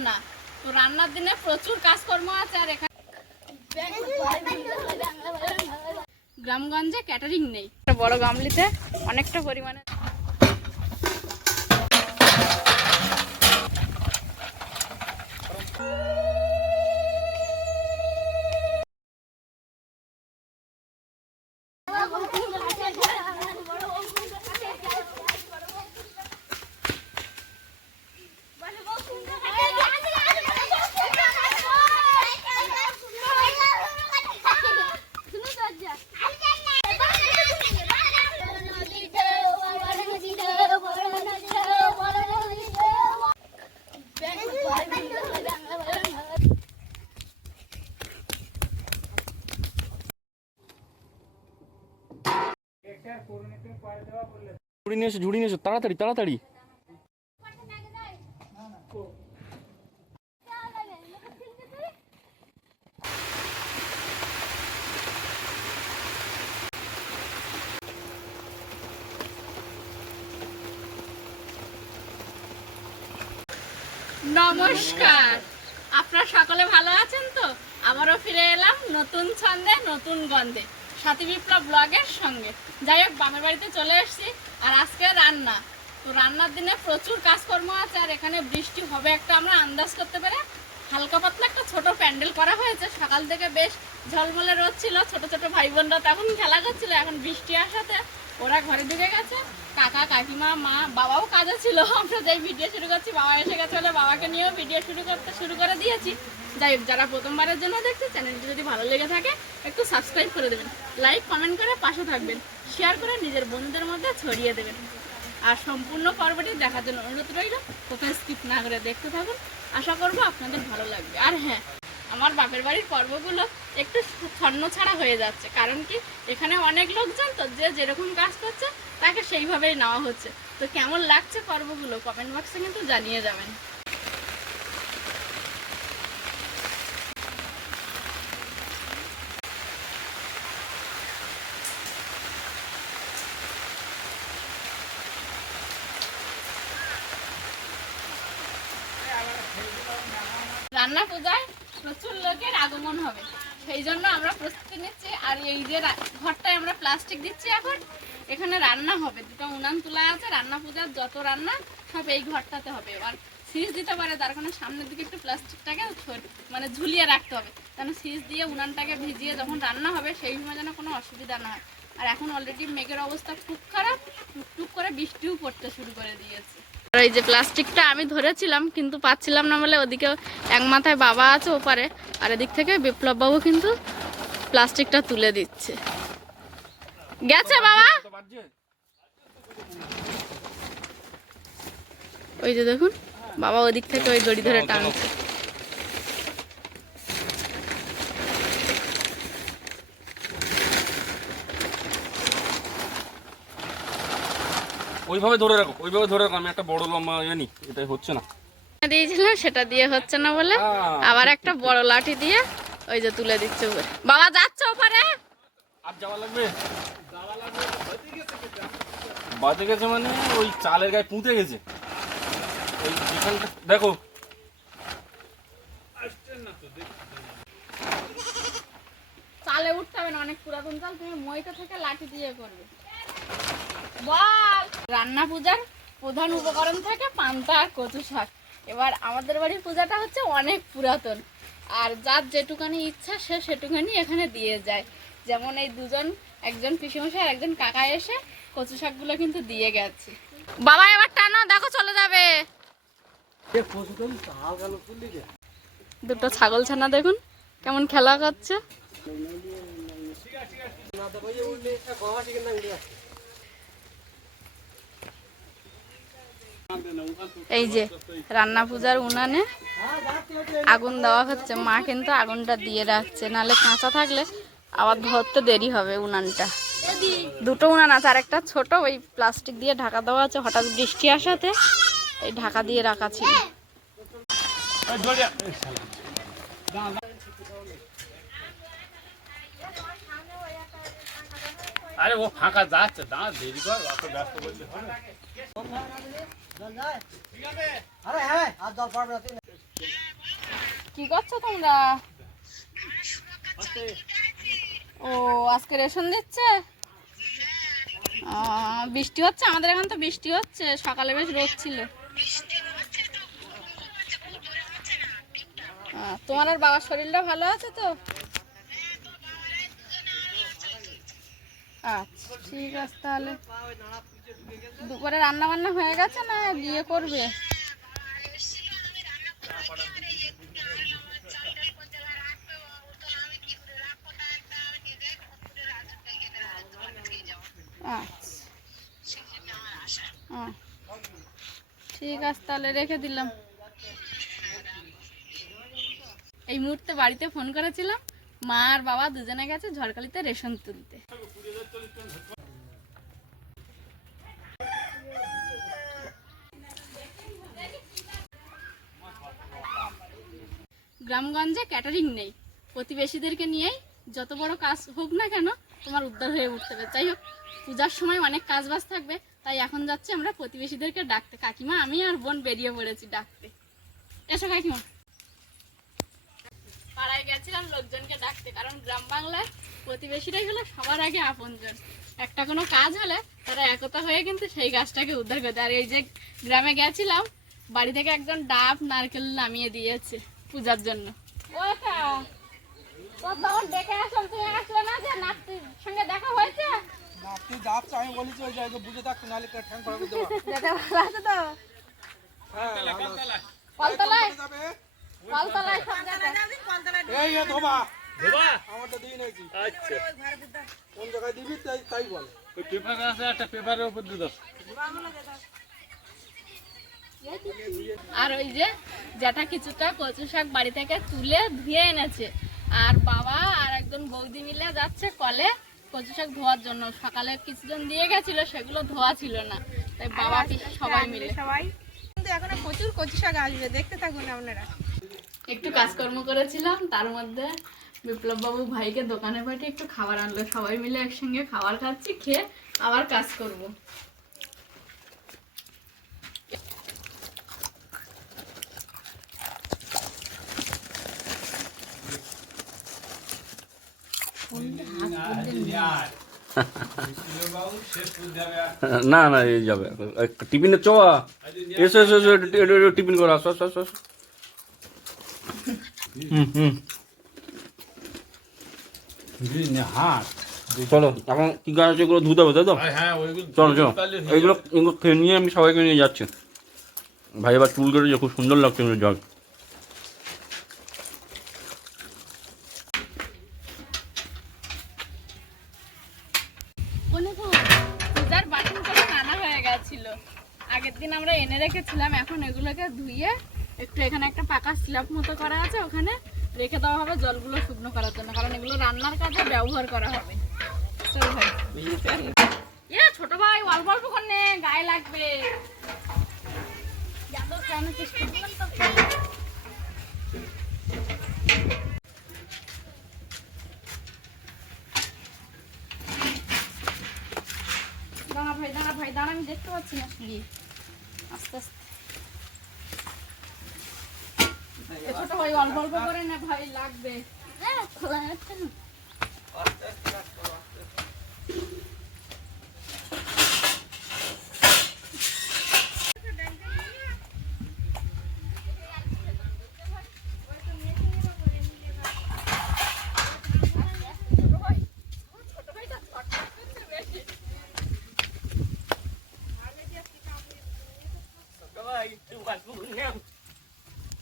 রান্না তো রান্নার দিনে প্রচুর কাজকর্ম আছে আর এখানে গ্রামগঞ্জে ক্যাটারিং নেই। বড় গামলিতে অনেকটা পরিমাণে নিয়ে এসো, ঝুড়ি নিয়ে এসো, তাড়াতাড়ি তাড়াতাড়ি। নমস্কার। আপনারা সকলে ভালো আছেন তো? আবারও ফিরে এলাম নতুন ছন্দে, নতুন গন্ধে। সাথী বিপ্লব ব্লগের সঙ্গে। যাই হোক বামের বাড়িতে চলে এসেছি। আর আজকে রান্না। তো রান্নার দিনে প্রচুর কাজকর্ম আছে আর এখানে বৃষ্টি হবে একটা আমরা আন্দাজ করতে পেরে। হালকা পাতলা একটা ছোট প্যান্ডেল করা হয়েছে। সকাল থেকে বেশ ঝলমলে রোদ ছিল, ছোট ছোট ভাই বোনরা তখন খেলা করছিল। এখন বৃষ্টি আসাতে ওরা ঘরে ঢুকে গেছে। কাকা, কাকিমা, মা, বাবাও কাজে ছিল। আমরা যেই ভিডিও শুরু করছি, বাবা এসে গেছে বলে বাবাকে নিয়েও ভিডিও শুরু করতে শুরু করে দিয়েছি। যাই হোক, যারা প্রথমবারের জন্য দেখছে চ্যানেলটি যদি ভালো লেগে থাকে, একটু সাবস্ক্রাইব করে দেবেন। লাইক কমেন্ট করে পাশে থাকবেন। শেয়ার করে নিজের বন্ধুদের মধ্যে ছড়িয়ে দেবেন। আর সম্পূর্ণ পর্বটি দেখার জন্য অনুরোধ রইল, কোথাও স্কিপ না করে দেখতে থাকুন। আশা করব আপনাদের ভালো লাগবে। আর হ্যাঁ আমার বাপের বাড়ির পর্বগুলো একটু ছন্ন ছাড়া হয়ে যাচ্ছে। কারণ কি? এখানে অনেক লোকজন তো যে যেরকম কাজ করছে, তাকে সেইভাবেই নেওয়া হচ্ছে। তো কেমন লাগছে পর্বগুলো? কমেন্ট বক্সে কিন্তু জানিয়ে যাবেন রান্না পূজায় প্রচুর লোকের আগমন হবে সেই জন্য আমরা প্রস্তুতি নিচ্ছি আর এই যে রা- ঘরটায় আমরা প্লাস্টিক দিচ্ছি এখন। এখানে রান্না হবে, দুটো উনান তোলা আছে, রান্না পূজার যত রান্না, সব এই ঘরটাতে হবে। এবার সিজ দিতে পারে, তার কারণে সামনের দিকে একটু প্লাস্টিকটাকে মানে ঝুলিয়ে রাখতে হবে। কেন সিজ দিয়ে উনানটাকে ভিজিয়ে যখন রান্না হবে, সেই সময় যেন কোনো অসুবিধা না হয়। আর এখন অলরেডি মেঘের অবস্থা খুব খারাপ, টুকটুক করে বৃষ্টিও পড়তে শুরু করে দিয়েছে। আর এই যে প্লাস্টিকটা আমি ধরেছিলাম, কিন্তু পাচ্ছিলাম না বলে ওদিকে এক মাথায় বাবা আছে ওপারে, আর এদিক থেকে বিপ্লব বাবু কিন্তু প্লাস্টিকটা তুলে দিচ্ছে। গেছে বাবা। ওই যে দেখুন বাবা ওদিক থেকে ওই দড়ি ধরে টানছে। ওইভাবে ধরে রাখো ওইভাবে ধরে রাখো আমি একটা বড় লম্বা জানি এটাই হচ্ছে না। দিয়েছিলাম সেটা দিয়ে হচ্ছে না বলে। আবার একটা বড় লাঠি দিয়ে ওই যে তুলে দিচ্ছে উপরে। বাবা যাচ্ছে ওপারে? আর যাওয়া লাগবে? বাজে গেছে মানে ওই চালের গায়ে পুঁতে গেছে। দেখো। চালে উঠতে অনেক পুরাতন চাল, তুমি মইটা থেকে লাঠি দিয়ে করবে। বল। রান্না পূজার প্রধান উপকরণ থাকে পান্তা আর কচু শাক। এবার আমাদের বাড়ির পূজাটা হচ্ছে অনেক পুরাতন। আর যার যেটুকানি ইচ্ছা, সে সেটুকানি এখানে দিয়ে যায়। যেমন এই দুজন একজন পিসিমশাই আর একজন কাকা এসে কচু শাকগুলো কিন্তু দিয়ে গেছে। বাবা এবার টানো দেখো চলে যাবে। দুটো ছাগল ছানা দেখুন কেমন খেলা করছে। এই যে রান্না পূজার উনানে আগুন দেওয়া হচ্ছে। মা কিন্তু আগুনটা দিয়ে রাখছে নালে কাঁচা থাকলে আবার ধরতে দেরি হবে উনানটা। দুটো উনান আছে আর একটা ছোট ওই প্লাস্টিক দিয়ে ঢাকা দেওয়া আছে হঠাৎ বৃষ্টি আসাতে এই ঢাকা দিয়ে রাখা ছিল। আরে ও ফাঁকা যাচ্ছে দাঁড়া দেরি কর অত ব্যস্ত হবে। কি করছ তোমরা? ও, আজকে রেশন দিচ্ছে? বৃষ্টি হচ্ছে? আমাদের এখানে তো বৃষ্টি হচ্ছে। সকালে বেশ রোদ ছিল। তোমার আর বাবার শরীরটা ভালো আছে তো? আচ্ছা ঠিক আছে তাহলে। দুপুরে রান্না বান্না হয়ে গেছে না গিয়ে করবে? ঠিক আছে তাহলে রেখে দিলাম। এই মুহূর্তে বাড়িতে ফোন করেছিলাম, মা আর বাবা দুজনে গেছে ঝড়খালিতে রেশন তুলতে। গ্রামগঞ্জে ক্যাটারিং নেই। প্রতিবেশীদেরকে নিয়েই যত বড় কাজ হোক না কেন তোমার উদ্ধার হয়ে উঠতে হবে। যাই হোক, পূজার সময় অনেক কাজ বাজ থাকবে। তাই এখন যাচ্ছি আমরা প্রতিবেশীদেরকে ডাকতে। কাকিমা, আমি আর বোন বেরিয়ে পড়েছি ডাকতে। এসো কাকিমা। পাড়ায় গেছিলাম লোকজনকে ডাকতে, কারণ গ্রাম বাংলায় প্রতিবেশীরাই হলো সবার আগে আপনজন। একটা কোনো কাজ হলে তারা একতা হয়ে কিন্তু সেই গাছটাকে উদ্ধার করতে আর এই যে গ্রামে গেছিলাম, বাড়ি থেকে একজন ডাব নারকেল নামিয়ে দিয়েছে পূজার জন্য। ওটা তখন ডেকে আসলাম তুমি আসলে না যে নাতির সঙ্গে দেখা হয়েছে? যাচ্ছ আমি বলেছি ওই জায়গায় বুঝে থাকতো নাহলে ঠ্যাং করে দেবো। যেতে ভালো আছে তো। হ্যাঁ ভালো আছে। কলতলায় যাবে? কলতলায় সব জায়গায়। এই এ ধোবা। আমারটা দিই নাকি আচ্ছা। কোন জায়গায় দিবি তাই তাই বল। ওই পেপার আছে একটা পেপারের উপর দিয়ে দাও আর ওই যে যেটা কিছুটা কচু শাক বাড়ি থেকে তুলে ধুয়ে এনেছে। আর বাবা আর একজন বৌদি মিলে যাচ্ছে কলে। কচু শাক ধোয়ার জন্য। সকালে কিছুজন দিয়ে গেছিল সেগুলো ধোয়া ছিল না। তাই বাবা পিসি সবাই মিলে। সবাই কিন্তু এখন প্রচুর কচু শাক আসবে দেখতে থাকুন আপনারা। একটু কাজকর্ম করেছিলাম তার মধ্যে বিপ্লব বাবু ভাইকে দোকানে পাঠিয়ে একটু খাবার আনলো। সবাই মিলে একসঙ্গে খাবার খাচ্ছি খেয়ে আবার কাজ করব। না না এই যাবে। টিফিনে চ এসো এসো এসো টিফিন করো আসো আসো আসো। হুম হুম। চলো এখন কি গাছ আছে এগুলো ধুতে হবে তাই তো? হ্যাঁ চলো চলো। এইগুলো এগুলো খেয়ে নিয়ে আমি সবাইকে নিয়ে যাচ্ছি। ভাই এবার চুল কেটেছে খুব সুন্দর লাগছে জল অনেক পূজার বাসন করে আনা হয়ে গেছিল আগের দিন আমরা এনে রেখেছিলাম এখন এগুলোকে ধুয়ে একটু এখানে একটা পাকা স্ল্যাব মতো করা আছে, ওখানে রেখে দেওয়া হবে জলগুলো শুকনো করার জন্য, কারণ এগুলো রান্নার কাজে ব্যবহার করা হবে। ইয়ে ছোট ভাই, অল্প অল্প গায়ে লাগবে। দাঁড়া ভাই দাঁড়া ভাই, দাঁড়া, আমি দেখতে পাচ্ছি না আস্তে আস্তে এ ছোট ভাই অল্প অল্প করে না ভাই লাগবে হ্যাঁ খোলা যাচ্ছে না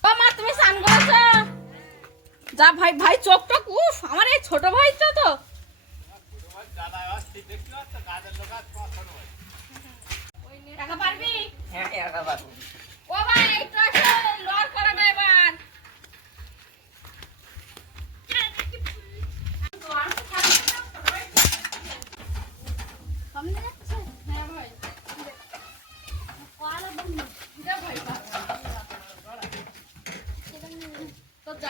ও মা তুমি স্নান করেছ যা ভাই ভাই চোখ টোক উফ আমার এই ছোট ভাইটা তো টাকা পারবি ও ভাই একটু আসো লড় করে না এবার সামনে যাচ্ছে হ্যাঁ ভাই যা ভাই তো জায়গুর বল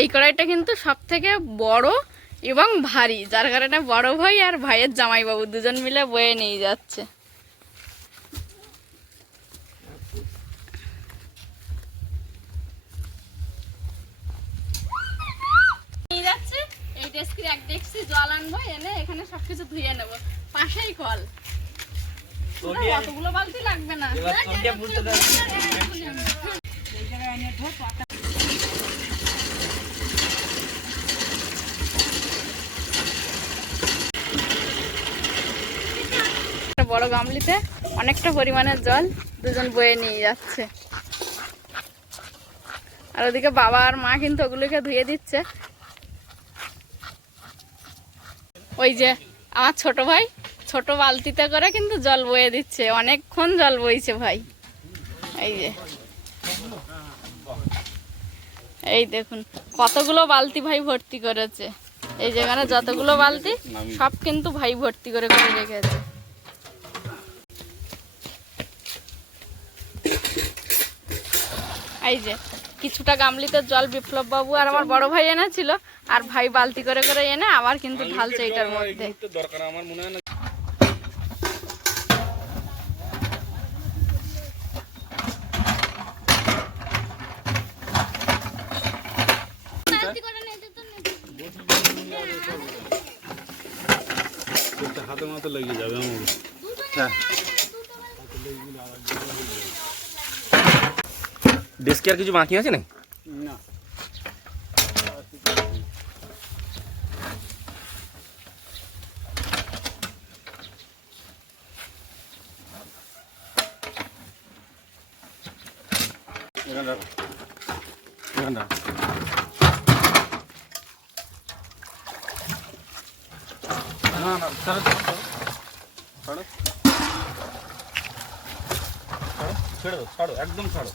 এই কড়াইটা কিন্তু সব থেকে বড় এবং ভারী। যার কারণে বড় ভাই আর ভাইয়ের জামাইবাবু দুজন মিলে বয়ে নিয়ে যাচ্ছে এনে এখানে সবকিছু ধুয়ে নেব পাশেই কল না, অতগুলো বালতি লাগবে না একটা বড় গামলিতে অনেকটা পরিমাণের জল দুজন বয়ে নিয়ে যাচ্ছে। আর ওদিকে বাবা আর মা কিন্তু ওগুলোকে ধুয়ে দিচ্ছে। ওই যে আমার ছোট ভাই ছোট বালতিতে করে কিন্তু জল বয়ে দিচ্ছে, অনেকক্ষণ জল বইছে ভাই। এই যে। এই দেখুন, কতগুলো বালতি ভাই ভর্তি করেছে। এই যেখানে যতগুলো বালতি, সব কিন্তু ভাই ভর্তি করে করে রেখেছে। এই যে, কিছুটা গামলিতে জল বিপ্লব বাবু আর আমার বড় ভাই এনেছিল, আর ভাই বালতি করে করে এনে আবার কিন্তু ঢালছে এটার মধ্যে। দরকার আমার মনে হয় হাতে মাথে লেগে যাবে আমার ডেস্কে আর কিছু বাকি আছে না না। না না ছাড়ো ছাড়ো ছাড়ো ছাড়ো ছাড়ো একদম ছাড়ো।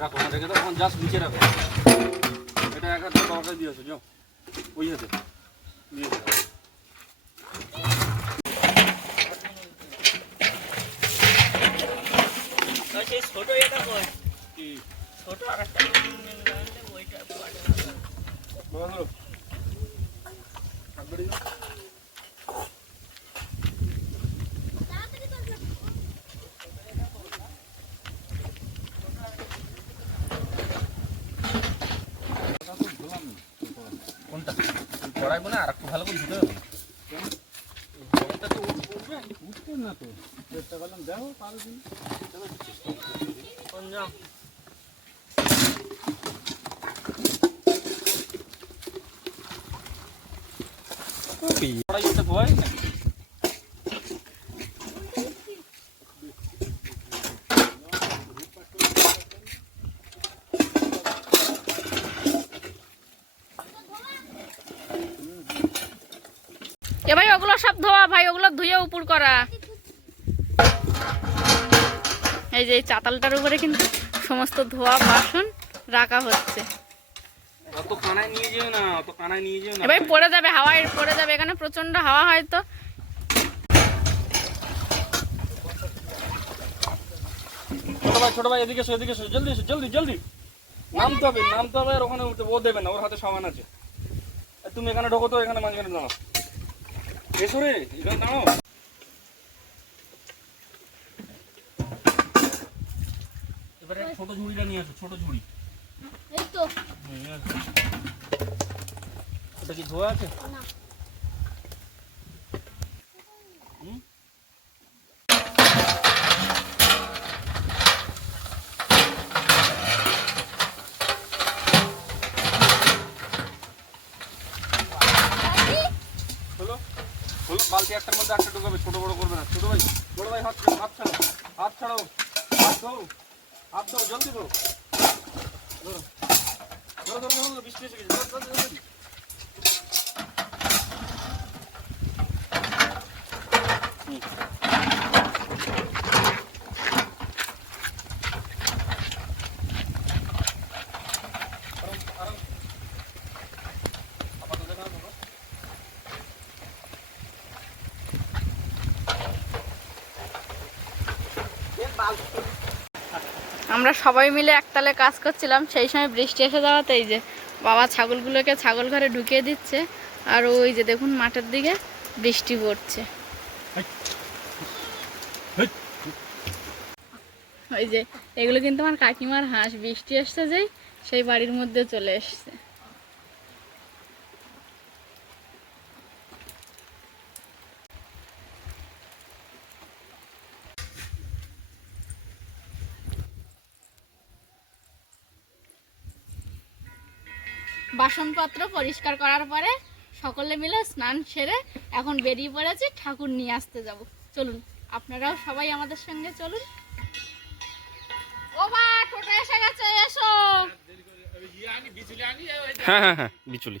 রাখো না রেখে এখন জাস্ট নিচে রাখো এটা এক হাতে বাবাকে দিয়েছ যাও ওই হাতে দিয়েছ বাবা ধরো। হাত বাড়িয়ে দাও। কোনটা কড়াই মনে আর একটু ভালো করে ধুতে হবে উঠছে না তো চেষ্টা করলাম দেখো পারো কি কড়াই ওটা ধোয়াই না এ ভাই, ওগুলো সব ধোয়া, ভাই, ওগুলো ধুয়ে উপর করা। এই যে চাতালটার উপরে কিন্তু সমস্ত ধোয়া, বাসন রাখা হচ্ছে। অত কানায় নিয়ে যেও না অত কানায় নিয়ে যেও না। এবার পড়ে যাবে হাওয়ায় পড়ে যাবে এখানে প্রচণ্ড হাওয়া হয় তো। ছোট ভাই ছোট ভাই এদিকে এসো এদিকে এসো জলদি এসো জলদি জলদি। নামতে হবে নামতে হবে আর ওখানে উঠতে ও দেবে না ওর হাতে সামান আছে। তুমি এখানে ঢোকো তো এখানে মাঝখানে দাঁড়াও। এসো রে এখানে দাঁড়াও। এবারে ছোট ঝুড়িটা নিয়ে আসো ছোট ঝুড়ি। এই তো। ওটা কি ধোয়া আছে হুম? হলো হলো বালতি একটার মধ্যে একটা ঢুকাবে ছোট বড় করবে না ছোট ভাই বড় ভাই হাত ছাড়ো হাত ছাড়ো হাত ছাড়ো হাত দাও হাত দাও জলদি দাও ধরো ধরো ধরো ধরো ধরো, বৃষ্টি এসে গেছে ধরো, ধরো, ধরো, ধরো। আপাতত দেখা হবে, বাবা। আমরা সবাই মিলে একতালে কাজ করছিলাম সেই সময় বৃষ্টি এসে যাওয়াতে এই যে বাবা ছাগলগুলোকে ছাগল ঘরে ঢুকিয়ে দিচ্ছে আর ওই যে দেখুন মাঠের দিকে বৃষ্টি পড়ছে। ওই যে এগুলো কিন্তু আমার কাকিমার হাঁস বৃষ্টি এসছে যেই সেই বাড়ির মধ্যে চলে এসছে। বাসনপত্র পরিষ্কার করার পরে সকলে মিলে স্নান সেরে এখন বেরিয়ে পড়েছি ঠাকুর নিয়ে আসতে যাব। চলুন আপনারাও সবাই আমাদের সঙ্গে চলুন। ও টোটো এসে গেছে এসো। হ্যাঁ হ্যাঁ হ্যাঁ বিচুলি।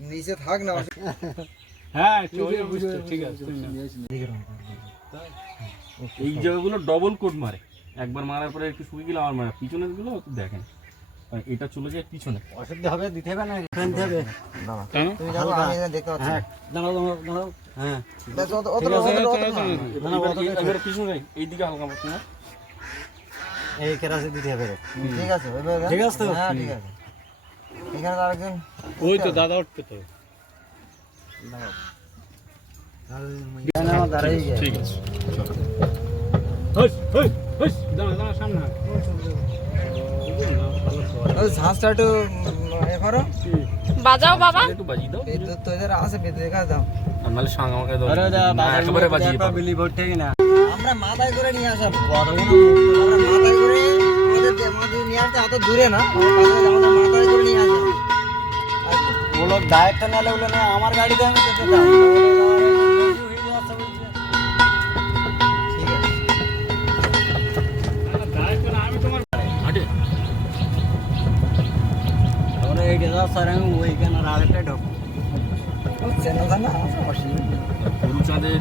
নিচে থাক না। হ্যাঁ চলে বুঝতে ঠিক আছে এই জায়গাগুলো ডবল কোট মারে। একবার মারার পরে একটু শুকিয়ে গেলে আমার মারা। পিছনেরগুলো দেখেন। এটা চলে যায় পিছনে। অসুবিধা হবে দিতে হবে না দিতে হবে কেন? তুমি আমি এখানে দেখতে পাচ্ছি। হ্যাঁ দাঁড়াও দাঁড়াও দাঁড়াও। হ্যাঁ। এই- পিছনে এইদিকে হালকা মতো না এই কেরাসে দিতে হবে। ঠিক আছে ঠিক আছে হ্যাঁ ঠিক আছে। এখানে আরেকজন ওই তো দাদা উঠতে তো। ঠিক আছে। ঝাঁসটা একটু এ করো। বাজাও বাবা। একটু বাজিয়ে দাও। বিদ্যুৎ তো এদের আছে বিদ্যুৎ দেখা দাও। আর নাহলে সাং আমাকে দাও না, একেবারে বাজিয়ে দাও। আমরা মাথায় করে নিয়ে আসা আমাদের নিয়ে আসতে অত দূরে না আমাদের মাথায় করে নিয়ে আসা ও লোক দায়িত্ব নালে বলে না আমার গাড়িতে আমি যেতে দাম ঠিক আছে দাঁড়ায় করে আমি তোমার হাঁটে আমরা এই গেছা স্যার আমি ওইখানে রাতেটা ঢোকো চেনো না অসুবিধা নেই। গরু চাঁদের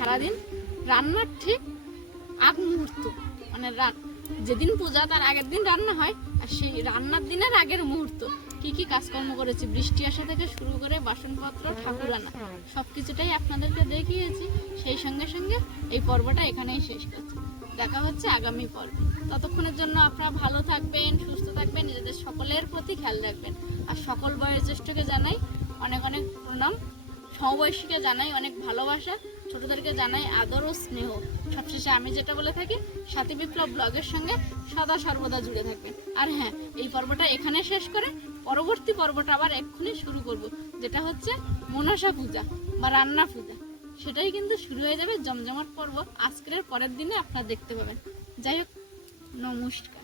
সারাদিন রান্নার ঠিক আগ মুহূর্ত মানে যেদিন পূজা তার আগের দিন রান্না হয়, আর সেই রান্নার দিনের আগের মুহূর্ত। কি কি কাজকর্ম করেছি, বৃষ্টি আসা থেকে শুরু করে বাসনপত্র, ঠাকুর আনা সব কিছুটাই আপনাদেরকে দেখিয়েছি। সেই সঙ্গে সঙ্গে এই পর্বটা এখানেই শেষ করছি। দেখা হচ্ছে আগামী পর্ব। ততক্ষণের জন্য আপনারা ভালো থাকবেন, সুস্থ থাকবেন, নিজেদের সকলের প্রতি খেয়াল রাখবেন। আর সকল বয়োজ্যেষ্ঠকে জানাই অনেক অনেক প্রণাম সমবয়সীকে জানাই অনেক ভালোবাসা। ছোটদেরকে জানাই আদর ও স্নেহ। সবশেষে আমি যেটা বলে থাকি, সাথী বিপ্লব ব্লগের সঙ্গে সদা সর্বদা জুড়ে থাকবেন আর হ্যাঁ এই পর্বটা এখানে শেষ করে পরবর্তী পর্বটা আবার এক্ষুনি শুরু করব, যেটা হচ্ছে মনসা পূজা বা রান্না পূজা। সেটাই কিন্তু শুরু হয়ে যাবে জমজমাট পর্ব। আজকের পরের দিনে আপনারা দেখতে পাবেন। যাই হোক, নমস্কার।